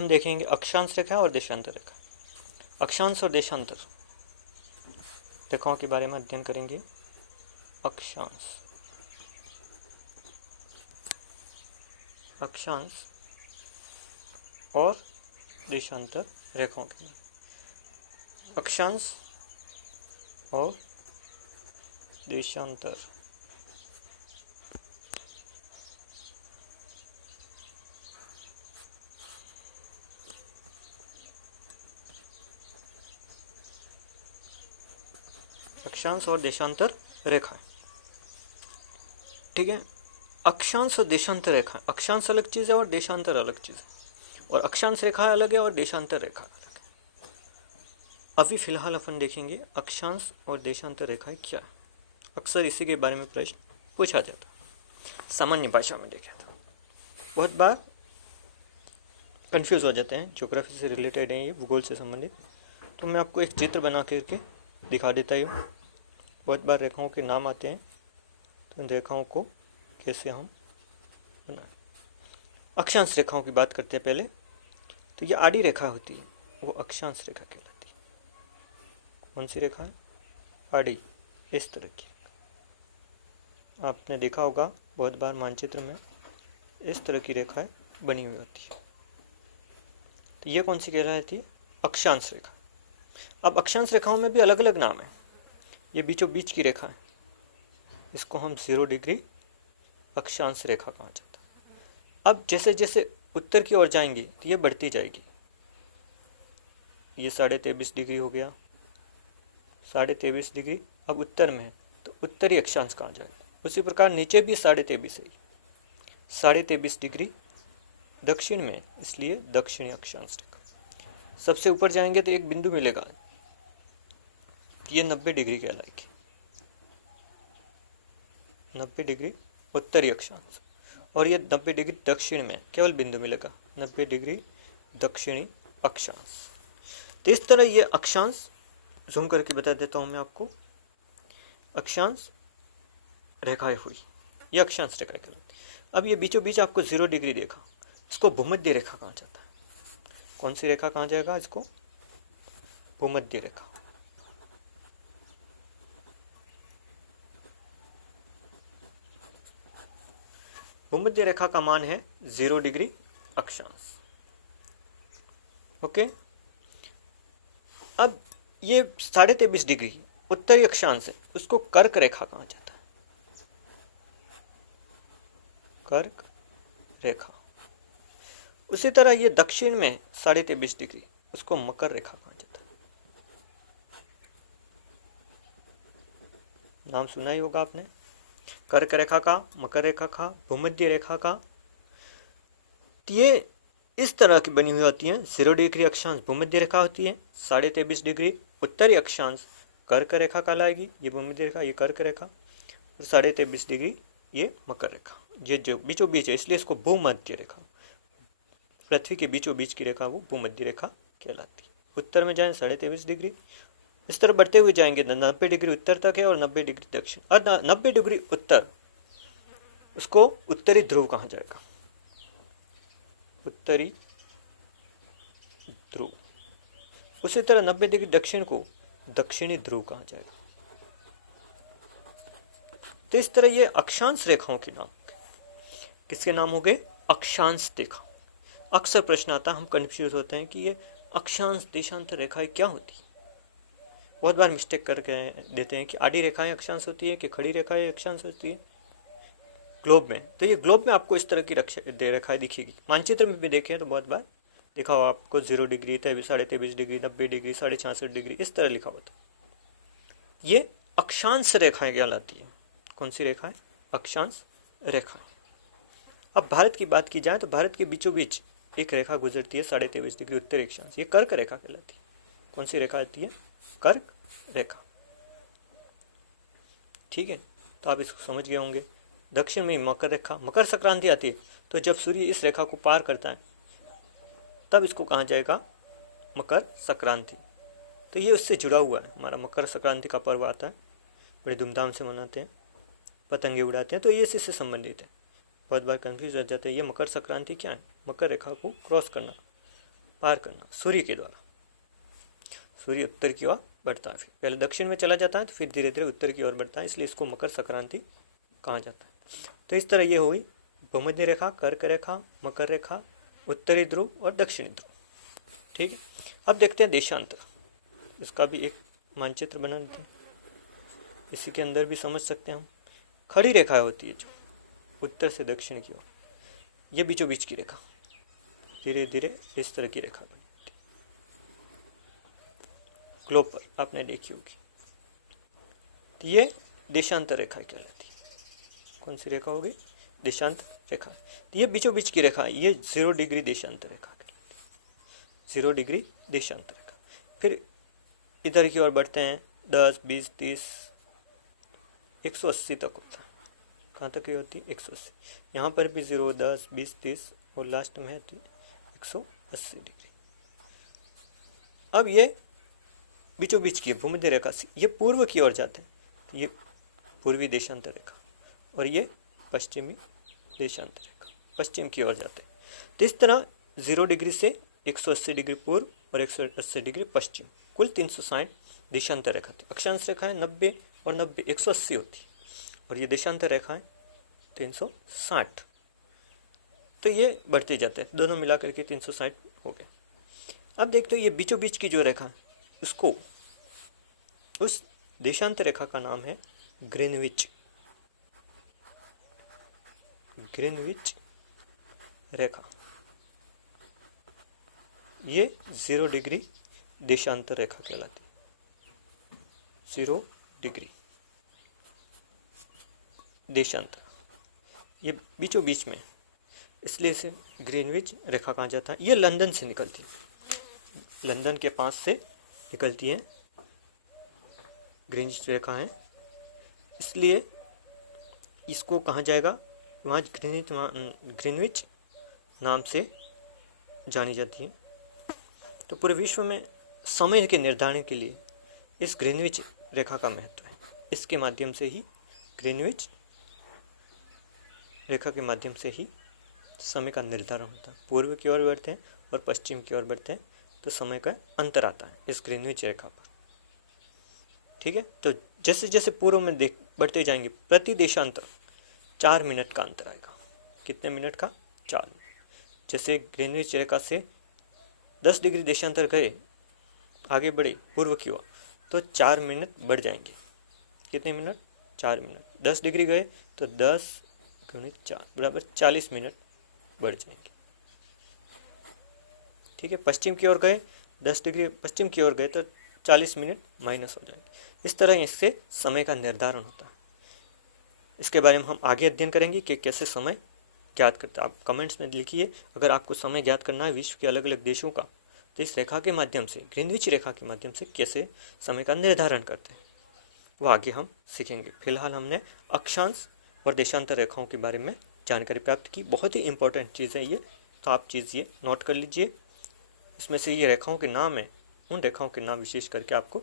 हम देखेंगे अक्षांश रेखा और देशांतर रेखा। अक्षांश और देशांतर रेखाओं के बारे में अध्ययन करेंगे। अक्षांश अक्षांश और देशांतर रेखाओं के बारे। अक्षांश और देशांतर अक्षांश और देशांतर रेखा। ठीक है, अक्षांश और देशांतर रेखा, अक्षांश अलग चीज है और देशांतर अलग चीज है, और अक्षांश रेखा अलग है और देशांतर रेखा अलग है। अभी फिलहाल अपन देखेंगे अक्षांश और देशांतर रेखाएं क्या है। अक्सर इसी के बारे में प्रश्न पूछा जाता, सामान्य भाषा में देखें तो बहुत बार कंफ्यूज हो जाते हैं। ज्योग्राफी से रिलेटेड है ये, भूगोल से संबंधित। तो मैं आपको एक चित्र बना करके दिखा देता हूँ। बहुत बार रेखाओं के नाम आते हैं, तो इन रेखाओं को कैसे हम बनाएं। अक्षांश रेखाओं की बात करते हैं पहले। तो ये आड़ी रेखा होती है, वो अक्षांश रेखा कहलाती है। कौन सी रेखा है? आड़ी, इस तरह की। आपने देखा होगा बहुत बार मानचित्र में इस तरह की रेखाएं बनी हुई होती है। तो ये कौन सी कहलाती है? अक्षांश रेखा। अब अक्षांश रेखाओं में भी अलग अलग नाम है। ये बीचों बीच की रेखा है, इसको हम 0 डिग्री अक्षांश रेखा कहा जाता है। अब जैसे जैसे उत्तर की ओर जाएंगे तो ये बढ़ती जाएगी। ये 23.5 डिग्री हो गया, 23.5 डिग्री अब उत्तर में है, तो उत्तरी अक्षांश कहा जाएगा। उसी प्रकार नीचे भी 23.5 है, 23.5 डिग्री दक्षिण में, इसलिए दक्षिणी अक्षांश रेखा। सबसे ऊपर जाएंगे तो एक बिंदु मिलेगा, ये 90 डिग्री कहलाएगी। 90 डिग्री उत्तरी अक्षांश, और ये 90 डिग्री दक्षिण में केवल बिंदु मिलेगा, 90 डिग्री दक्षिणी अक्षांश। तो इस तरह ये अक्षांश, जूम करके बता देता हूं मैं आपको। अक्षांश रेखाएं हुई, ये अक्षांश रेखाएं कहलाती। अब ये बीचों बीच आपको 0 डिग्री देखा, इसको भूमध्य रेखा कहा जाता है। कौन सी रेखा कहा जाएगा इसको? भूमध्य रेखा। भूमध्य रेखा का मान है 0 डिग्री अक्षांश। ओके, अब ये 23.5 डिग्री उत्तरी अक्षांश है, उसको कर्क रेखा कहा जाता है। कर्क रेखा। उसी तरह ये दक्षिण में 23.5 डिग्री, उसको मकर रेखा कहा जाता है। नाम सुना ही होगा आपने, कर्क रेखा का, मकर रेखा का, भूमध्य रेखा का। ये इस तरह की बनी हुई होती है। 0 डिग्री अक्षांश भूमध्य रेखा होती है, 23.5 डिग्री उत्तरी अक्षांश कर्क रेखा कहलाएगी। ये भूमध्य रेखा, ये कर्क रेखा, और 23.5 डिग्री ये मकर रेखा। ये जो बीचों बीच है, इसलिए इसको भूमध्य रेखा, पृथ्वी के बीचों बीच की रेखा, वो भूमध्य रेखा कहलाती है। उत्तर में जाए 23.5 डिग्री, इस तरह बढ़ते हुए जाएंगे 90 डिग्री उत्तर तक है, और 90 डिग्री दक्षिण, और 90 डिग्री उत्तर, उसको उत्तरी ध्रुव कहा जाएगा। उत्तरी ध्रुव। उसी तरह 90 डिग्री दक्षिण को दक्षिणी ध्रुव कहा जाएगा। तो इस तरह ये अक्षांश रेखाओं के नाम, किसके नाम हो गए? अक्षांश रेखा। अक्सर प्रश्न आता है, हम कंफ्यूज होते हैं कि ये अक्षांश देशांतर रेखाएं क्या होती है। बहुत बार मिस्टेक करके देते हैं कि आड़ी रेखाएं अक्षांश होती है, कि खड़ी रेखाएं अक्षांश होती है ग्लोब में। तो ये ग्लोब में आपको इस तरह की रेखाएं दिखेगी। मानचित्र में भी देखें तो बहुत बार लिखा हुआ आपको 0 डिग्री, 23.5 डिग्री, 90 डिग्री, 66.5 डिग्री, इस तरह लिखा होता है। ये अक्षांश रेखाएं कहलाती है। कौन सी रेखाएं? अक्षांश रेखाएं। अब भारत की बात की जाए तो भारत के बीचों बीच एक रेखा गुजरती है 23.5 डिग्री उत्तरी अक्षांश, ये कर्क रेखा कहलाती है। कौन सी रेखा आती है? कर्क रेखा। ठीक है, तो आप इसको समझ गए होंगे। दक्षिण में मकर रेखा, मकर संक्रांति आती है, तो जब सूर्य इस रेखा को पार करता है तब इसको कहा जाएगा मकर संक्रांति। तो ये उससे जुड़ा हुआ है। हमारा मकर संक्रांति का पर्व आता है, बड़े धूमधाम से मनाते हैं, पतंगे उड़ाते हैं, तो ये इसी से संबंधित है। बहुत बार कंफ्यूज हो जाता है, ये मकर संक्रांति क्या है? मकर रेखा को क्रॉस करना, पार करना सूर्य के द्वारा। सूर्य उत्तर की ओर बढ़ता है, फिर पहले दक्षिण में चला जाता है तो फिर धीरे धीरे उत्तर की ओर बढ़ता है, इसलिए इसको मकर संक्रांति कहा जाता है। तो इस तरह ये हुई भूमध्य रेखा, कर्क रेखा, मकर रेखा, उत्तरी ध्रुव और दक्षिणी ध्रुव। ठीक है, अब देखते हैं देशांतर। इसका भी एक मानचित्र बना लेते हैं, इसी के अंदर भी समझ सकते हैं हम। खड़ी रेखा होती है जो उत्तर से दक्षिण की ओर, ये बीचों बीच की रेखा, धीरे धीरे इस तरह की रेखा बनती है। ग्लोब पर आपने देखी होगी, तो ये देशांतर रेखा कहलाती है। कौन सी रेखा होगी? देशांतर रेखा। तो ये बीचों बीच की रेखा, ये 0 डिग्री देशांतर रेखा कहलाती है। 0 डिग्री देशांतर रेखा। फिर इधर की ओर बढ़ते हैं, 10, 20, 30, 180 तक होता है। कहाँ तक ये होती है? 180। यहाँ पर भी 0, 10, 20, 30 और लास्ट में है तो 180 डिग्री। अब ये बीचों बीच की भूमध्य रेखा से ये पूर्व की ओर जाते हैं, तो ये पूर्वी देशांतर रेखा, और ये पश्चिमी देशांतर रेखा, पश्चिम की ओर जाते हैं। तो इस तरह 0 डिग्री से 180 डिग्री पूर्व और 180 डिग्री पश्चिम, कुल 360 देशांतर रेखा थी। अक्षांश रेखाएं 90 और 90 180 होती, और ये देशांतर रेखाएं 360। तो ये बढ़ते जाते हैं, दोनों मिलाकर के 360 हो गए। अब देखते हो ये बीचों बीच की जो रेखा, उसको उस देशांतर रेखा का नाम है ग्रीनविच। ग्रीनविच रेखा, ये 0 डिग्री देशांतर रेखा कहलाती है। 0 डिग्री देशांतर, ये बीचों बीच में, इसलिए इसे ग्रीनविच रेखा कहा जाता है। ये लंदन से निकलती है, लंदन के पास से निकलती है ग्रीनविच रेखा है, इसलिए इसको कहा जाएगा वहाँ ग्रीनविच नाम से जानी जाती है। तो पूरे विश्व में समय के निर्धारण के लिए इस ग्रीनविच रेखा का महत्व है। इसके माध्यम से ही, ग्रीनविच रेखा के माध्यम से ही समय का निर्धारण होता है। पूर्व की ओर बढ़ते हैं और पश्चिम की ओर बढ़ते हैं तो समय का अंतर आता है इस ग्रीनविच रेखा पर। ठीक है, तो जैसे जैसे पूर्व में बढ़ते जाएंगे, प्रति देशांतर 4 मिनट का अंतर आएगा। कितने मिनट का? 4 मिनट। जैसे ग्रीनविच रेखा से 10 डिग्री देशांतर गए, आगे बढ़े पूर्व की ओर, तो 4 मिनट बढ़ जाएंगे। कितने मिनट? 4 मिनट। 10 डिग्री गए तो 10 गुणित 4 बराबर 40 मिनट बढ़ जाएंगे। ठीक है, पश्चिम की ओर गए, 10 डिग्री पश्चिम की ओर गए तो 40 मिनट माइनस हो जाएंगे। इस तरह इससे समय का निर्धारण होता है। इसके बारे में हम आगे अध्ययन करेंगे कि कैसे समय ज्ञात करते हैं। आप कमेंट्स में लिखिए, अगर आपको समय ज्ञात करना है विश्व के अलग अलग देशों का, तो इस रेखा के माध्यम से, ग्रीनविच रेखा के माध्यम से कैसे समय का निर्धारण करते हैं, वो आगे हम सीखेंगे। फिलहाल हमने अक्षांश और देशांतर रेखाओं के बारे में जानकारी प्राप्त की। बहुत ही इंपॉर्टेंट चीज़ है ये, तो आप चीज़ ये नोट कर लीजिए। इसमें से ये रेखाओं के नाम है, उन रेखाओं के नाम विशेष करके आपको